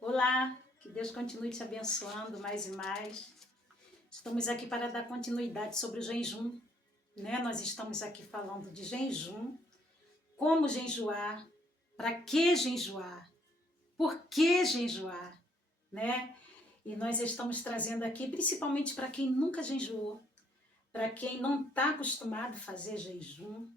Olá, que Deus continue te abençoando mais e mais. Estamos aqui para dar continuidade sobre o jejum, né? Nós estamos aqui falando de jejum, como jejuar, para que jejuar, por que jejuar, né? E nós estamos trazendo aqui, principalmente para quem nunca jejuou, para quem não está acostumado a fazer jejum,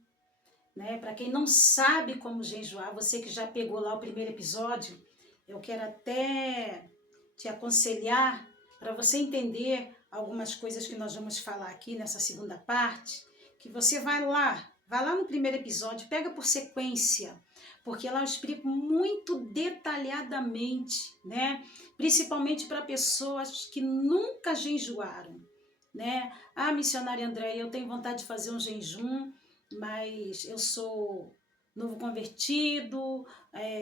né? Para quem não sabe como jejuar, você que já pegou lá o primeiro episódio, eu quero até te aconselhar para você entender algumas coisas que nós vamos falar aqui nessa segunda parte, que você vai lá no primeiro episódio, pega por sequência, porque lá eu explico muito detalhadamente, né? Principalmente para pessoas que nunca jejuaram, né? Ah, missionária Andréia, eu tenho vontade de fazer um jejum, mas eu sou novo convertido,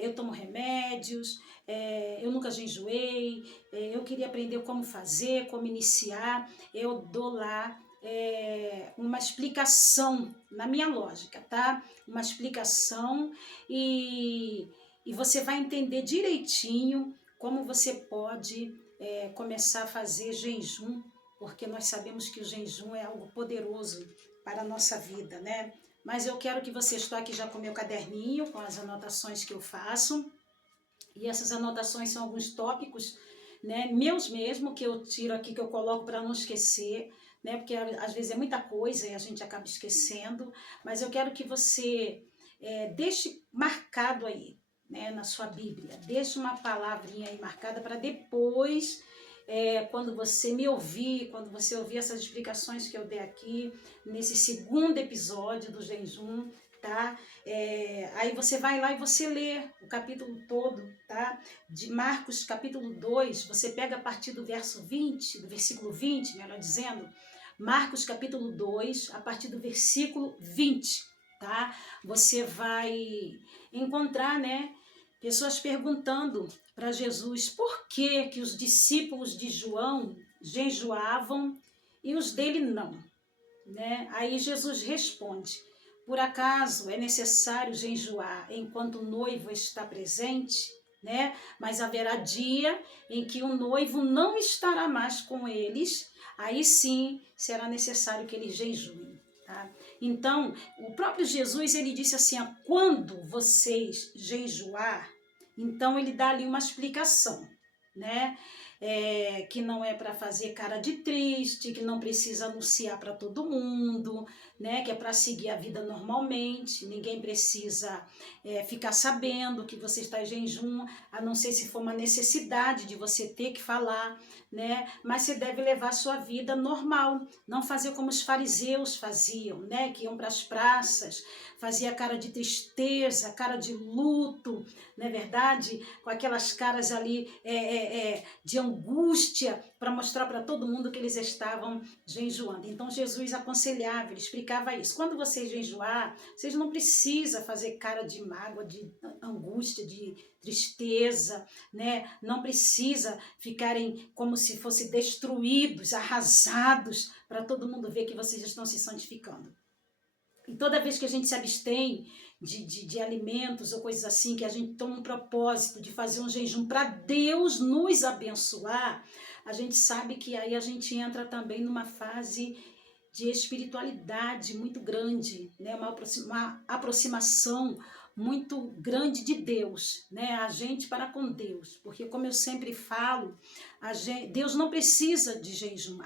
eu tomo remédios, eu nunca jejuei, eu queria aprender como fazer, como iniciar. Eu dou lá uma explicação na minha lógica, tá? Uma explicação e você vai entender direitinho como você pode começar a fazer jejum, porque nós sabemos que o jejum é algo poderoso para a nossa vida, né? Mas eu quero que você esteja aqui já com o meu caderninho, com as anotações que eu faço. E essas anotações são alguns tópicos, né, meus mesmo, que eu tiro aqui, que eu coloco para não esquecer, né? Porque às vezes é muita coisa e a gente acaba esquecendo. Mas eu quero que você deixe marcado aí, né, na sua Bíblia. Deixe uma palavrinha aí marcada para depois, quando você me ouvir, quando você ouvir essas explicações que eu dei aqui, nesse segundo episódio do jejum, tá? Aí você vai lá e você lê o capítulo todo, tá? De Marcos capítulo 2, você pega a partir do verso 20, do versículo 20, melhor dizendo, Marcos capítulo 2, a partir do versículo 20, tá? Você vai encontrar, né, pessoas perguntando para Jesus por que os discípulos de João jejuavam e os dele não, né? Aí Jesus responde: por acaso é necessário jejuar enquanto o noivo está presente, né? Mas haverá dia em que o noivo não estará mais com eles, aí sim será necessário que eles jejuem, tá? Então, o próprio Jesus, ele disse assim, quando vocês jejuar, então ele dá ali uma explicação, né? Que não é para fazer cara de triste, que não precisa anunciar para todo mundo, né? Que é para seguir a vida normalmente, ninguém precisa ficar sabendo que você está em jejum, a não ser se for uma necessidade de você ter que falar, né? Mas você deve levar a sua vida normal, não fazer como os fariseus faziam, né? Que iam para as praças, fazia cara de tristeza, cara de luto, não é verdade? Com aquelas caras ali de angústia, para mostrar para todo mundo que eles estavam jejuando. Então Jesus aconselhava, ele explicava isso. Quando vocês jejuar, vocês não precisam fazer cara de mágoa, de angústia, de tristeza, né? Não precisa ficarem como se fossem destruídos, arrasados, para todo mundo ver que vocês estão se santificando. E toda vez que a gente se abstém de alimentos ou coisas assim, que a gente toma um propósito de fazer um jejum para Deus nos abençoar, a gente sabe que aí a gente entra também numa fase de espiritualidade muito grande, né? Uma aproximação muito grande de Deus, né? A gente para com Deus, porque como eu sempre falo, Deus não precisa de jejum,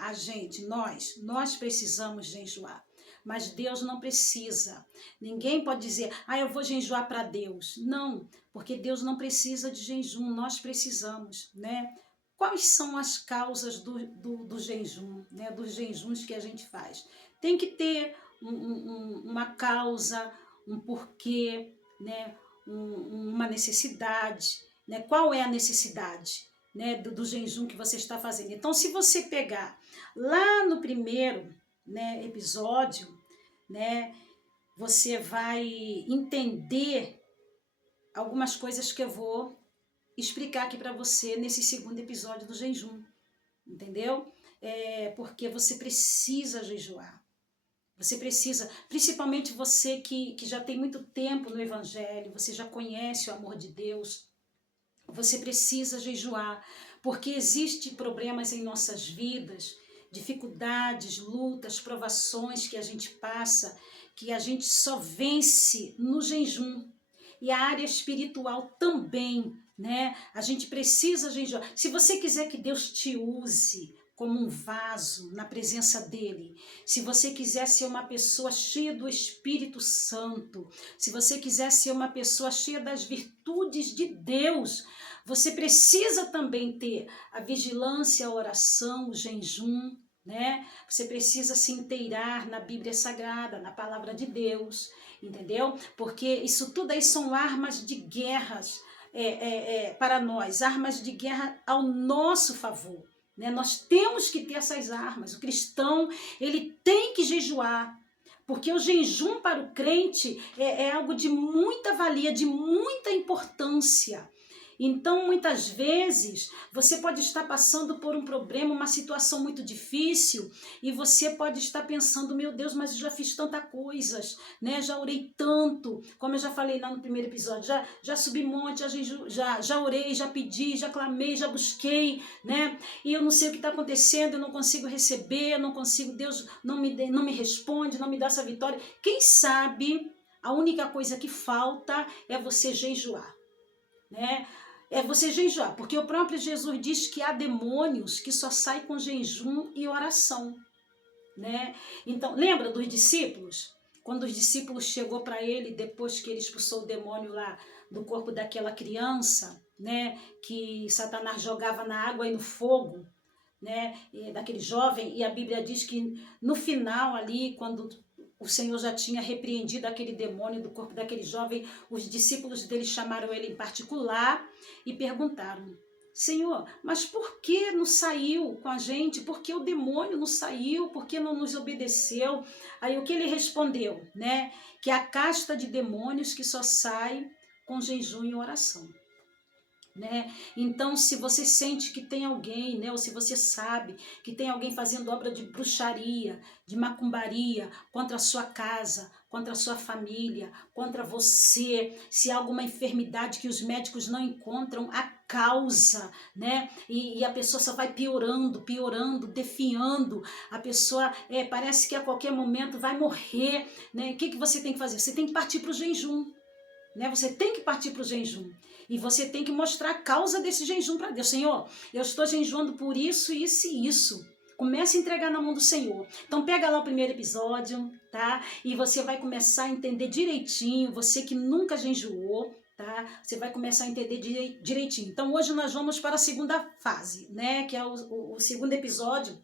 nós precisamos jejuar. Mas Deus não precisa. Ninguém pode dizer, eu vou jejuar para Deus. Não, porque Deus não precisa de jejum, nós precisamos, né? Quais são as causas do jejum, né? Dos jejuns que a gente faz? Tem que ter uma causa, um porquê, né? Uma necessidade, né? Qual é a necessidade, né? Do jejum que você está fazendo? Então, se você pegar lá no primeiro, né, episódio, né, você vai entender algumas coisas que eu vou explicar aqui para você nesse segundo episódio do jejum, entendeu? Porque você precisa jejuar. Você precisa, principalmente você que já tem muito tempo no Evangelho, você já conhece o amor de Deus, Você precisa jejuar, porque existem problemas em nossas vidas, dificuldades, lutas, provações que a gente passa, que a gente só vence no jejum. E a área espiritual também, né? A gente precisa jejuar. Se você quiser que Deus te use como um vaso na presença dele, se você quiser ser uma pessoa cheia do Espírito Santo, se você quiser ser uma pessoa cheia das virtudes de Deus, você precisa também ter a vigilância, a oração, o jejum, né? Você precisa se inteirar na Bíblia Sagrada, na Palavra de Deus, entendeu? Porque isso tudo aí são armas de guerras para nós, armas de guerra ao nosso favor, né? Nós temos que ter essas armas. O cristão, ele tem que jejuar, porque o jejum para o crente é algo de muita valia, de muita importância. Então, muitas vezes, você pode estar passando por um problema, uma situação muito difícil, e você pode estar pensando, meu Deus, mas eu já fiz tantas coisas, né? Já orei tanto, como eu já falei lá no primeiro episódio, já subi monte, já orei, já pedi, já clamei, já busquei, né? E eu não sei o que está acontecendo, eu não consigo receber, eu não consigo, Deus não me responde, não me dá essa vitória. Quem sabe, a única coisa que falta é você jejuar, né? É você jejuar, porque o próprio Jesus diz que há demônios que só saem com jejum e oração, né? Então, lembra dos discípulos? Quando os discípulos chegou para ele, depois que ele expulsou o demônio lá do corpo daquela criança, né? Que Satanás jogava na água e no fogo, né? Daquele jovem, e a Bíblia diz que no final ali, quando o Senhor já tinha repreendido aquele demônio do corpo daquele jovem, os discípulos dele chamaram ele em particular e perguntaram: Senhor, mas por que não saiu com a gente? Por que o demônio não saiu? Por que não nos obedeceu? Aí o que ele respondeu, né? Que a casta de demônios que só sai com jejum e oração. Né? Então, se você sente que tem alguém, né, ou se você sabe que tem alguém fazendo obra de bruxaria, de macumbaria contra a sua casa, contra a sua família, contra você, se há alguma enfermidade que os médicos não encontram a causa, né? E a pessoa só vai piorando, definhando, a pessoa parece que a qualquer momento vai morrer, né? O que você tem que fazer? Você tem que partir para o jejum, né? Você tem que partir para o jejum. E você tem que mostrar a causa desse jejum para Deus. Senhor, eu estou jejuando por isso, isso e isso. Comece a entregar na mão do Senhor. Então pega lá o primeiro episódio, tá? E você vai começar a entender direitinho, você que nunca jejuou, tá? Você vai começar a entender direitinho. Então hoje nós vamos para a segunda fase, né? Que é o segundo episódio.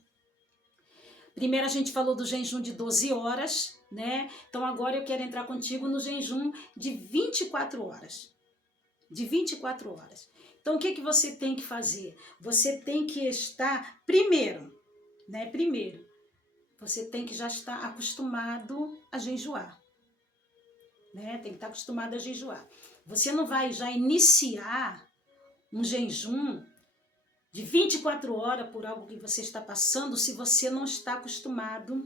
Primeiro a gente falou do jejum de 12 horas, né? Então agora eu quero entrar contigo no jejum de 24 horas. De 24 horas. Então, o que você tem que fazer? Você tem que estar, primeiro, né? Primeiro, você tem que já estar acostumado a jejuar, né? Tem que estar acostumado a jejuar. Você não vai já iniciar um jejum de 24 horas por algo que você está passando se você não está acostumado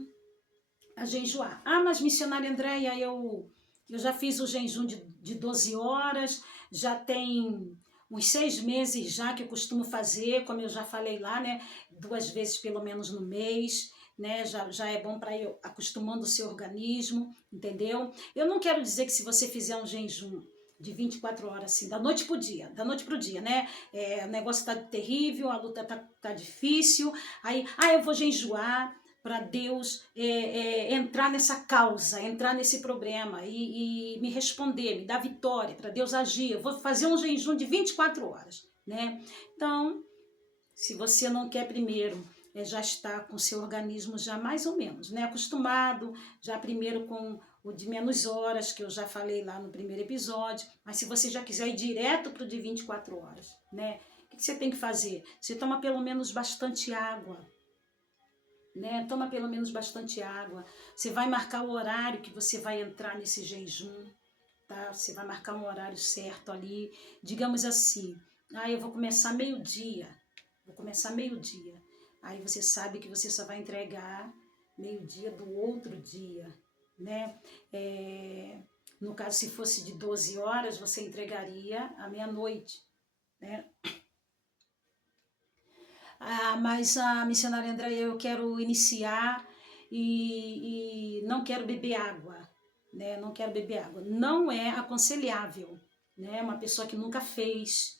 a jejuar. Ah, mas missionária Andréia, eu já fiz o jejum de 12 horas, já tem uns 6 meses já que eu costumo fazer, como eu já falei lá, né? 2 vezes pelo menos no mês, né? Já é bom para ir acostumando o seu organismo, entendeu? Eu não quero dizer que se você fizer um jejum de 24 horas, assim, da noite pro dia, né? O negócio tá terrível, a luta tá difícil, aí, eu vou jejuar para Deus entrar nessa causa, entrar nesse problema e me responder, me dar vitória, para Deus agir. Eu vou fazer um jejum de 24 horas, né? Então, se você não quer primeiro, já está com seu organismo já mais ou menos, né? Acostumado, já primeiro com o de menos horas, que eu já falei lá no primeiro episódio, mas se você já quiser ir direto para o de 24 horas, né? O que você tem que fazer? Você toma pelo menos bastante água, né? Toma pelo menos bastante água. Você vai marcar o horário que você vai entrar nesse jejum, tá? Você vai marcar um horário certo ali. Digamos assim, eu vou começar meio-dia. Aí você sabe que você só vai entregar meio-dia do outro dia, né? No caso, se fosse de 12 horas, você entregaria à meia-noite. né? Mas a missionária Andréia, eu quero iniciar e não quero beber água, né? Não quero beber água. Não é aconselhável, né? Uma pessoa que nunca fez,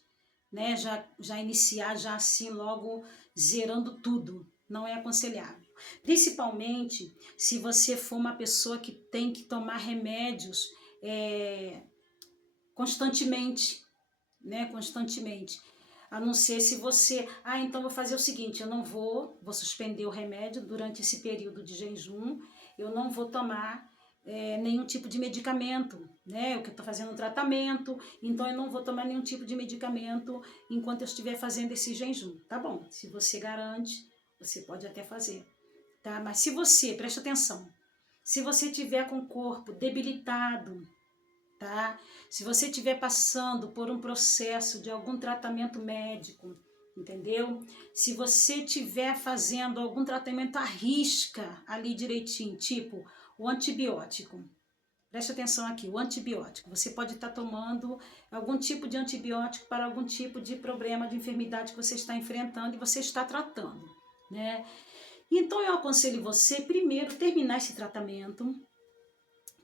né? Já iniciar já assim logo zerando tudo, não é aconselhável. Principalmente se você for uma pessoa que tem que tomar remédios constantemente, né? Constantemente. A não ser se você, então vou fazer o seguinte, eu não vou suspender o remédio durante esse período de jejum, eu não vou tomar nenhum tipo de medicamento, né? Eu que estou fazendo um tratamento, então eu não vou tomar nenhum tipo de medicamento enquanto eu estiver fazendo esse jejum. Tá bom, se você garante, você pode até fazer, tá? Mas se você, preste atenção, se você tiver com o corpo debilitado, tá? Se você estiver passando por um processo de algum tratamento médico, entendeu? Se você estiver fazendo algum tratamento à risca ali direitinho, tipo o antibiótico. Preste atenção aqui, o antibiótico. Você pode estar tomando algum tipo de antibiótico para algum tipo de problema, de enfermidade que você está enfrentando e você está tratando, né? Então eu aconselho você primeiro terminar esse tratamento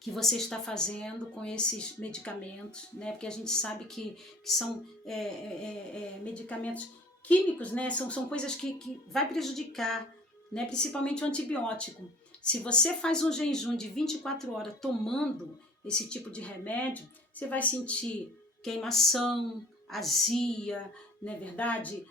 que você está fazendo com esses medicamentos, né? Porque a gente sabe que são medicamentos químicos, né? São coisas que vai prejudicar, né? Principalmente o antibiótico. Se você faz um jejum de 24 horas tomando esse tipo de remédio, você vai sentir queimação, azia, não é verdade?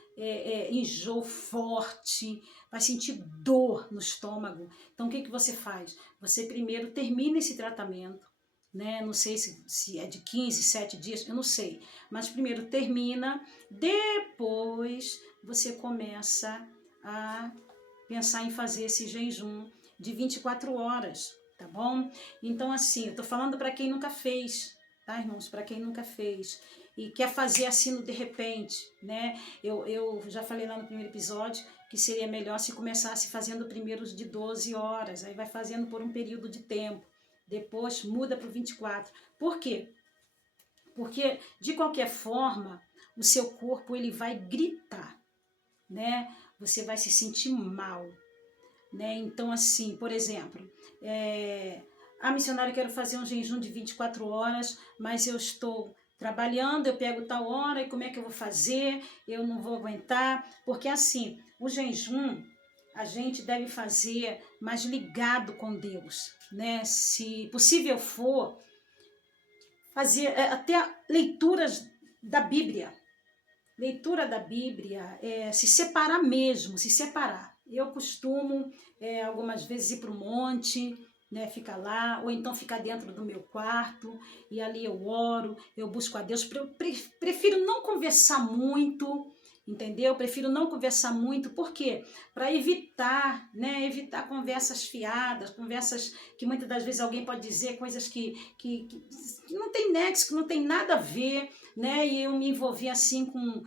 Enjoo forte, vai sentir dor no estômago. Então o que você faz? Você primeiro termina esse tratamento, né? Não sei se é de 15, 7 dias, eu não sei. Mas primeiro termina, depois você começa a pensar em fazer esse jejum de 24 horas, tá bom? Então assim, eu tô falando para quem nunca fez, tá, irmãos? Para quem nunca fez e quer fazer assim de repente, né? Eu já falei lá no primeiro episódio que seria melhor se começasse fazendo primeiro de 12 horas, aí vai fazendo por um período de tempo, depois muda para o 24. Por quê? Porque, de qualquer forma, o seu corpo ele vai gritar, né? Você vai se sentir mal, né? Então, assim, por exemplo, a missionária quer fazer um jejum de 24 horas, mas eu estou trabalhando, eu pego tal hora, e como é que eu vou fazer? Eu não vou aguentar, porque assim, o jejum a gente deve fazer mais ligado com Deus, né? Se possível for, fazer até leituras da Bíblia. Leitura da Bíblia, se separar mesmo, se separar. Eu costumo algumas vezes ir para o monte, né, ficar lá, ou então ficar dentro do meu quarto, e ali eu oro, eu busco a Deus. Prefiro não conversar muito, entendeu? Prefiro não conversar muito, por quê? Para evitar, né, evitar conversas fiadas, conversas que muitas das vezes alguém pode dizer coisas que não tem nexo, que não tem nada a ver, né? E eu me envolvi assim com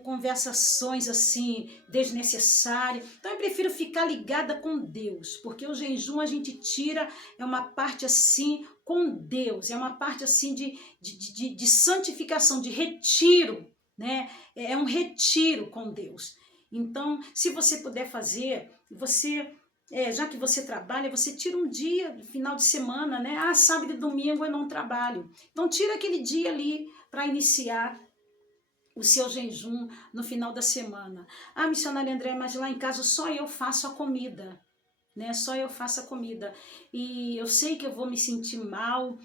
conversações assim desnecessárias. Então eu prefiro ficar ligada com Deus, porque o jejum a gente tira, é uma parte assim com Deus, é uma parte assim de santificação, de retiro, né? É um retiro com Deus. Então, se você puder fazer, você já que você trabalha, você tira um dia, final de semana, né? Sábado e domingo eu não trabalho. Então, tira aquele dia ali para iniciar o seu jejum no final da semana. Missionária André, mas lá em casa só eu faço a comida, né? Só eu faço a comida. E eu sei que eu vou me sentir mal,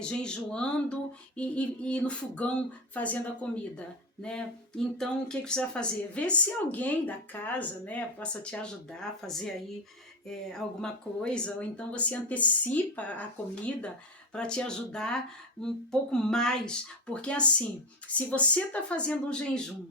jejuando e no fogão fazendo a comida, né? Então, o que você vai fazer? Vê se alguém da casa, né, possa te ajudar a fazer aí alguma coisa, ou então você antecipa a comida para te ajudar um pouco mais, porque assim, se você está fazendo um jejum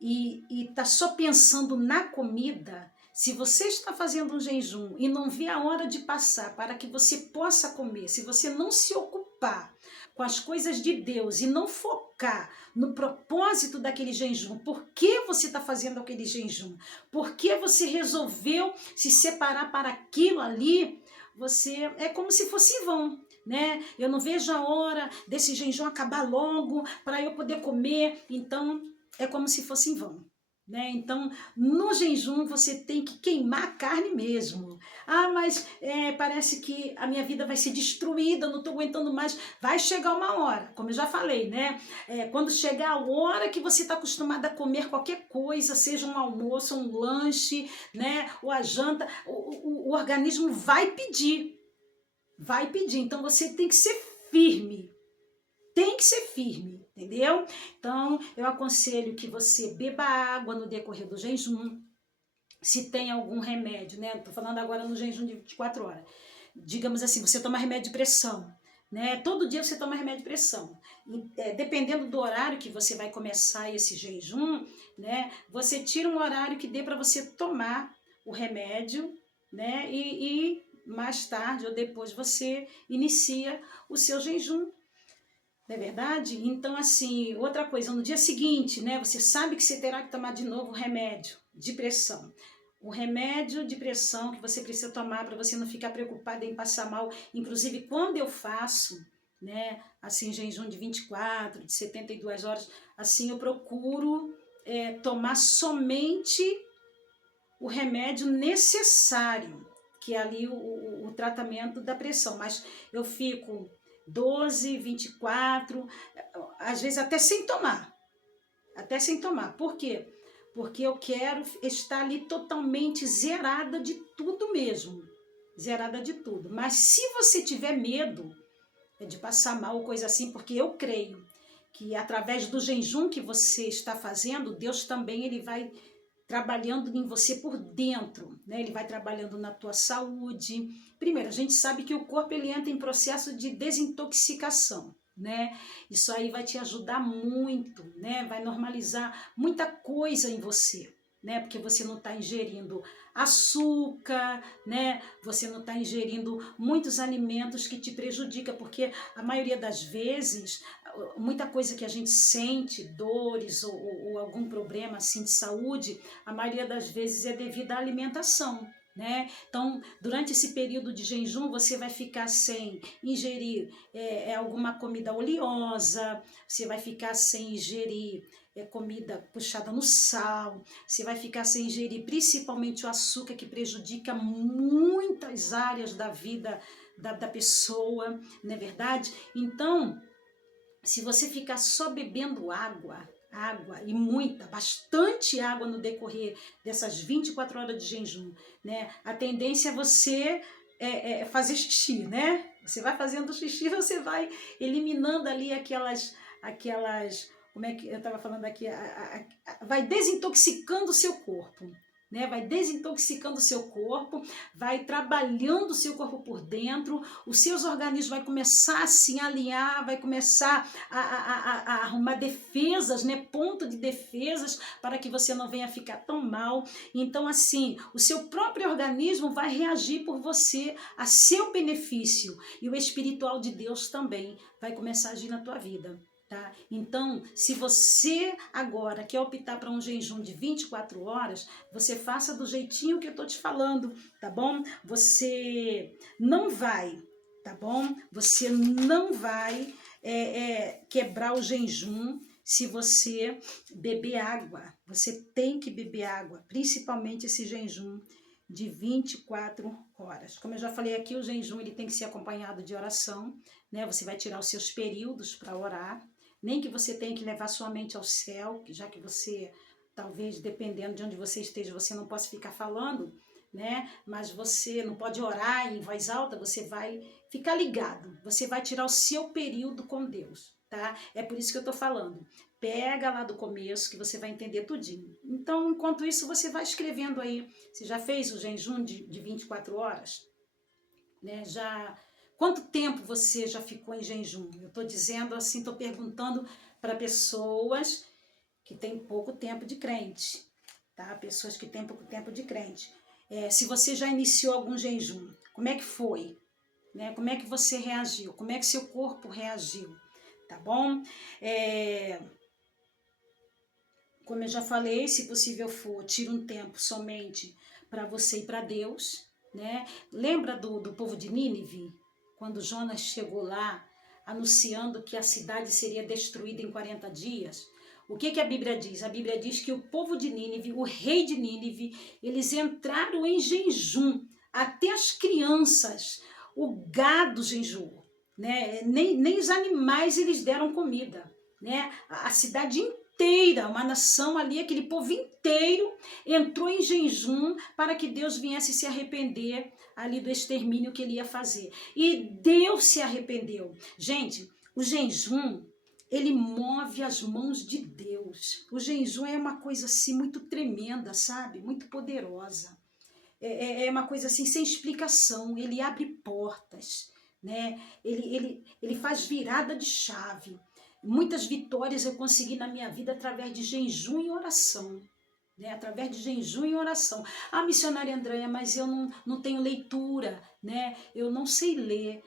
e está só pensando na comida, se você está fazendo um jejum e não vê a hora de passar para que você possa comer, se você não se ocupar com as coisas de Deus e não focar no propósito daquele jejum, por que você está fazendo aquele jejum, por que você resolveu se separar para aquilo ali, você é como se fosse vão, né? Eu não vejo a hora desse jejum acabar logo para eu poder comer, então é como se fosse em vão. Né? Então, no jejum você tem que queimar a carne mesmo. Ah, mas parece que a minha vida vai ser destruída, não estou aguentando mais. Vai chegar uma hora, como eu já falei, né? Quando chegar a hora que você está acostumado a comer qualquer coisa, seja um almoço, um lanche, né? Ou a janta, o organismo vai pedir. Vai pedir. Então você tem que ser firme. Tem que ser firme, entendeu? Então, eu aconselho que você beba água no decorrer do jejum. Se tem algum remédio, né? Tô falando agora no jejum de 24 horas. Digamos assim, você toma remédio de pressão, né? Todo dia você toma remédio de pressão. Dependendo do horário que você vai começar esse jejum, né? Você tira um horário que dê para você tomar o remédio, né? E mais tarde ou depois você inicia o seu jejum. Não é verdade? Então, assim, outra coisa, no dia seguinte, né, você sabe que você terá que tomar de novo o remédio de pressão. O remédio de pressão que você precisa tomar para você não ficar preocupado em passar mal. Inclusive, quando eu faço, né, assim, jejum de 24, de 72 horas, assim, eu procuro tomar somente o remédio necessário, que é ali o tratamento da pressão. Mas eu fico 12, 24, às vezes até sem tomar. Até sem tomar. Por quê? Porque eu quero estar ali totalmente zerada de tudo mesmo. Zerada de tudo. Mas se você tiver medo de passar mal ou coisa assim, porque eu creio que através do jejum que você está fazendo, Deus também ele vai trabalhando em você por dentro, né? Ele vai trabalhando na tua saúde. Primeiro, a gente sabe que o corpo ele entra em processo de desintoxicação, né? Isso aí vai te ajudar muito, né? Vai normalizar muita coisa em você, né? Porque você não está ingerindo açúcar, né? Você não está ingerindo muitos alimentos que te prejudicam, porque a maioria das vezes muita coisa que a gente sente, dores ou algum problema assim de saúde, a maioria das vezes é devido à alimentação. Né? Então, durante esse período de jejum, você vai ficar sem ingerir alguma comida oleosa, você vai ficar sem ingerir comida puxada no sal, você vai ficar sem ingerir principalmente o açúcar, que prejudica muitas áreas da vida da pessoa, não é verdade? Então, se você ficar só bebendo água e muita, bastante água no decorrer dessas 24 horas de jejum, né? A tendência é você fazer xixi, né? Você vai fazendo xixi, você vai eliminando ali aquelas como é que eu estava falando aqui, vai desintoxicando o seu corpo. Né, vai desintoxicando o seu corpo, vai trabalhando o seu corpo por dentro, os seus organismos vai começar a se alinhar, vai começar a arrumar defesas, né, ponto de defesas para que você não venha ficar tão mal. Então, assim, o seu próprio organismo vai reagir por você a seu benefício e o espiritual de Deus também vai começar a agir na tua vida. Tá? Então, se você agora quer optar para um jejum de 24 horas, você faça do jeitinho que eu estou te falando, tá bom? Você não vai, tá bom? Você não vai quebrar o jejum se você beber água. Você tem que beber água, principalmente esse jejum de 24 horas. Como eu já falei aqui, o jejum ele tem que ser acompanhado de oração, né? Você vai tirar os seus períodos para orar. Nem que você tenha que levar sua mente ao céu, já que você, talvez, dependendo de onde você esteja, você não possa ficar falando, né? Mas você não pode orar em voz alta, você vai ficar ligado, você vai tirar o seu período com Deus, tá? É por isso que eu tô falando. Pega lá do começo que você vai entender tudinho. Então, enquanto isso, você vai escrevendo aí. Você já fez o jejum de 24 horas? Né? Quanto tempo você já ficou em jejum? Eu estou dizendo assim, estou perguntando para pessoas que têm pouco tempo de crente, tá? Pessoas que têm pouco tempo de crente. Se você já iniciou algum jejum, como é que foi? Né? Como é que você reagiu? Como é que seu corpo reagiu? Tá bom? Como eu já falei, se possível for, tira um tempo somente para você e para Deus, né? Lembra do povo de Nínive? Quando Jonas chegou lá, anunciando que a cidade seria destruída em 40 dias, O que a Bíblia diz? A Bíblia diz que o povo de Nínive, o rei de Nínive, eles entraram em jejum, até as crianças, o gado jejuou, né? Nem os animais eles deram comida, né? A cidade inteira, uma nação ali, aquele povo inteiro entrou em jejum para que Deus viesse se arrepender ali do extermínio que ele ia fazer. E Deus se arrependeu. Gente, o jejum, ele move as mãos de Deus. O jejum é uma coisa assim muito tremenda, sabe? Muito poderosa. É uma coisa assim sem explicação. Ele abre portas, né? Ele faz virada de chave. Muitas vitórias eu consegui na minha vida através de jejum e oração. Né, através de jejum e oração. Ah, missionária Andréia, mas eu não tenho leitura, né? Eu não sei ler.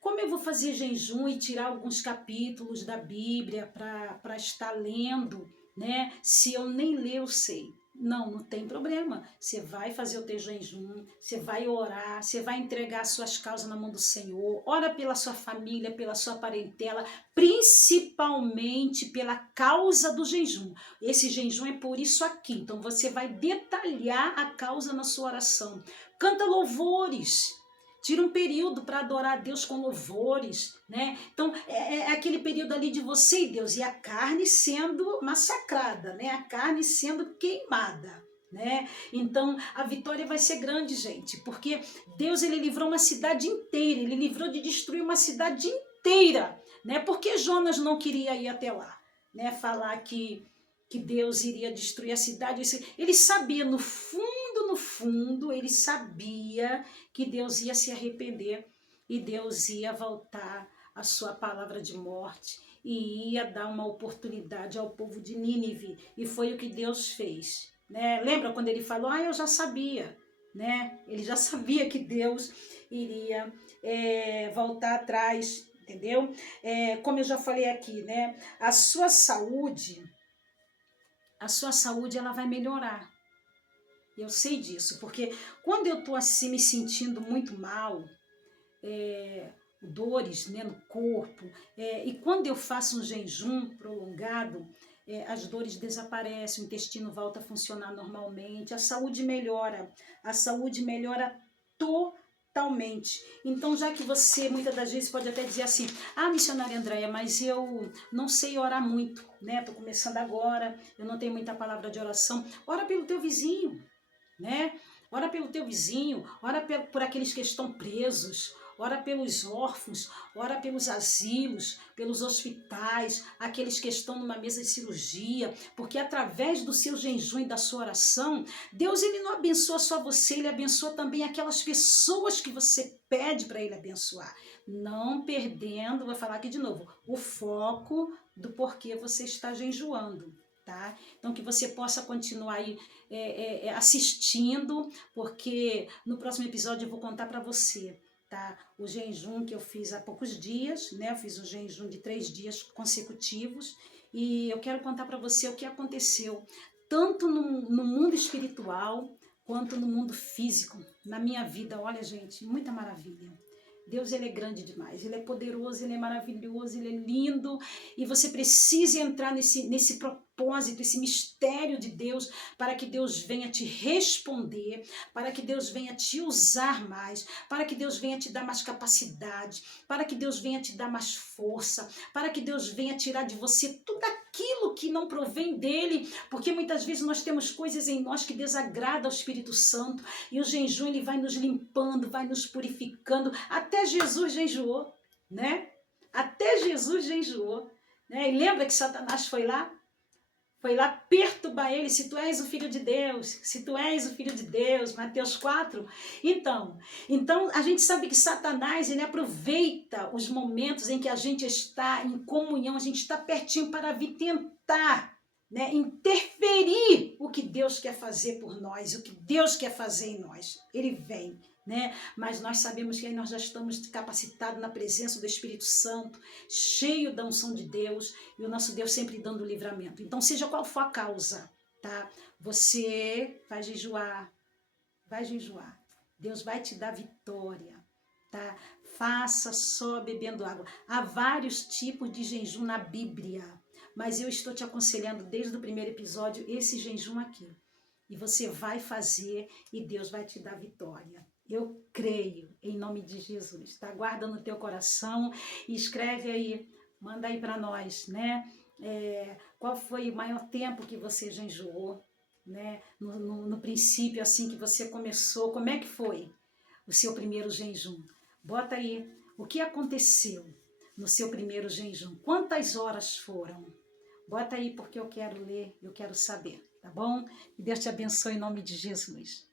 Como eu vou fazer jejum e tirar alguns capítulos da Bíblia para estar lendo, né? Se eu nem ler, eu sei. Não tem problema. Você vai fazer o teu jejum, você vai orar, você vai entregar as suas causas na mão do Senhor. Ora pela sua família, pela sua parentela, principalmente pela causa do jejum. Esse jejum é por isso aqui. Então você vai detalhar a causa na sua oração. Canta louvores. Tira um período para adorar a Deus com louvores, né? Então, é aquele período ali de você e Deus, e a carne sendo massacrada, né? A carne sendo queimada, né? Então, a vitória vai ser grande, gente, porque Deus, ele livrou uma cidade inteira, ele livrou de destruir uma cidade inteira, né? Porque Jonas não queria ir até lá, né? Falar que Deus iria destruir a cidade. Ele sabia, no fundo, ele sabia que Deus ia se arrepender e Deus ia voltar a sua palavra de morte e ia dar uma oportunidade ao povo de Nínive. E foi o que Deus fez. Né? Lembra quando ele falou, eu já sabia. Né? Ele já sabia que Deus iria voltar atrás, entendeu? Como eu já falei aqui, né? A sua saúde ela vai melhorar. Eu sei disso, porque quando eu estou assim me sentindo muito mal, dores, né, no corpo, e quando eu faço um jejum prolongado, as dores desaparecem, o intestino volta a funcionar normalmente, a saúde melhora totalmente. Então, já que você muitas das vezes pode até dizer assim, missionária Andréia, mas eu não sei orar muito, né? Estou começando agora, eu não tenho muita palavra de oração. Ora pelo teu vizinho, né? Ora pelo teu vizinho, ora por aqueles que estão presos, ora pelos órfãos, ora pelos asilos, pelos hospitais, aqueles que estão numa mesa de cirurgia, porque através do seu jejum e da sua oração, Deus, ele não abençoa só você, ele abençoa também aquelas pessoas que você pede para ele abençoar. Não perdendo, vou falar aqui de novo, o foco do porquê você está jejuando. Tá? Então, que você possa continuar aí assistindo, porque no próximo episódio eu vou contar para você, tá? O jejum que eu fiz há poucos dias, né? Eu fiz um jejum de 3 dias consecutivos e eu quero contar para você o que aconteceu, tanto no mundo espiritual quanto no mundo físico, na minha vida. Olha, gente, muita maravilha. Deus, ele é grande demais, ele é poderoso, ele é maravilhoso, ele é lindo, e você precisa entrar nesse propósito, esse mistério de Deus, para que Deus venha te responder, para que Deus venha te usar mais, para que Deus venha te dar mais capacidade, para que Deus venha te dar mais força, para que Deus venha tirar de você tudo aquilo que não provém dele, porque muitas vezes nós temos coisas em nós que desagradam ao Espírito Santo, e o jejum, ele vai nos limpando, vai nos purificando. Até Jesus jejuou, né? Até Jesus jejuou, né? E lembra que Satanás foi lá perturbar ele, se tu és o Filho de Deus, se tu és o Filho de Deus, Mateus 4. Então a gente sabe que Satanás, ele aproveita os momentos em que a gente está em comunhão, a gente está pertinho para vir tentar, né, interferir o que Deus quer fazer por nós, o que Deus quer fazer em nós. Ele vem. Né? Mas nós sabemos que aí nós já estamos capacitados na presença do Espírito Santo, cheio da unção de Deus, e o nosso Deus sempre dando livramento. Então, seja qual for a causa, tá? Você vai jejuar. Deus vai te dar vitória, tá? Faça só bebendo água. Há vários tipos de jejum na Bíblia, mas eu estou te aconselhando desde o primeiro episódio esse jejum aqui. E você vai fazer e Deus vai te dar vitória. Eu creio em nome de Jesus, tá? Guarda no teu coração e escreve aí, manda aí para nós, né? Qual foi o maior tempo que você jejuou, né? No princípio, assim que você começou, como é que foi o seu primeiro jejum? Bota aí, o que aconteceu no seu primeiro jejum? Quantas horas foram? Bota aí porque eu quero ler, eu quero saber, tá bom? Que Deus te abençoe em nome de Jesus.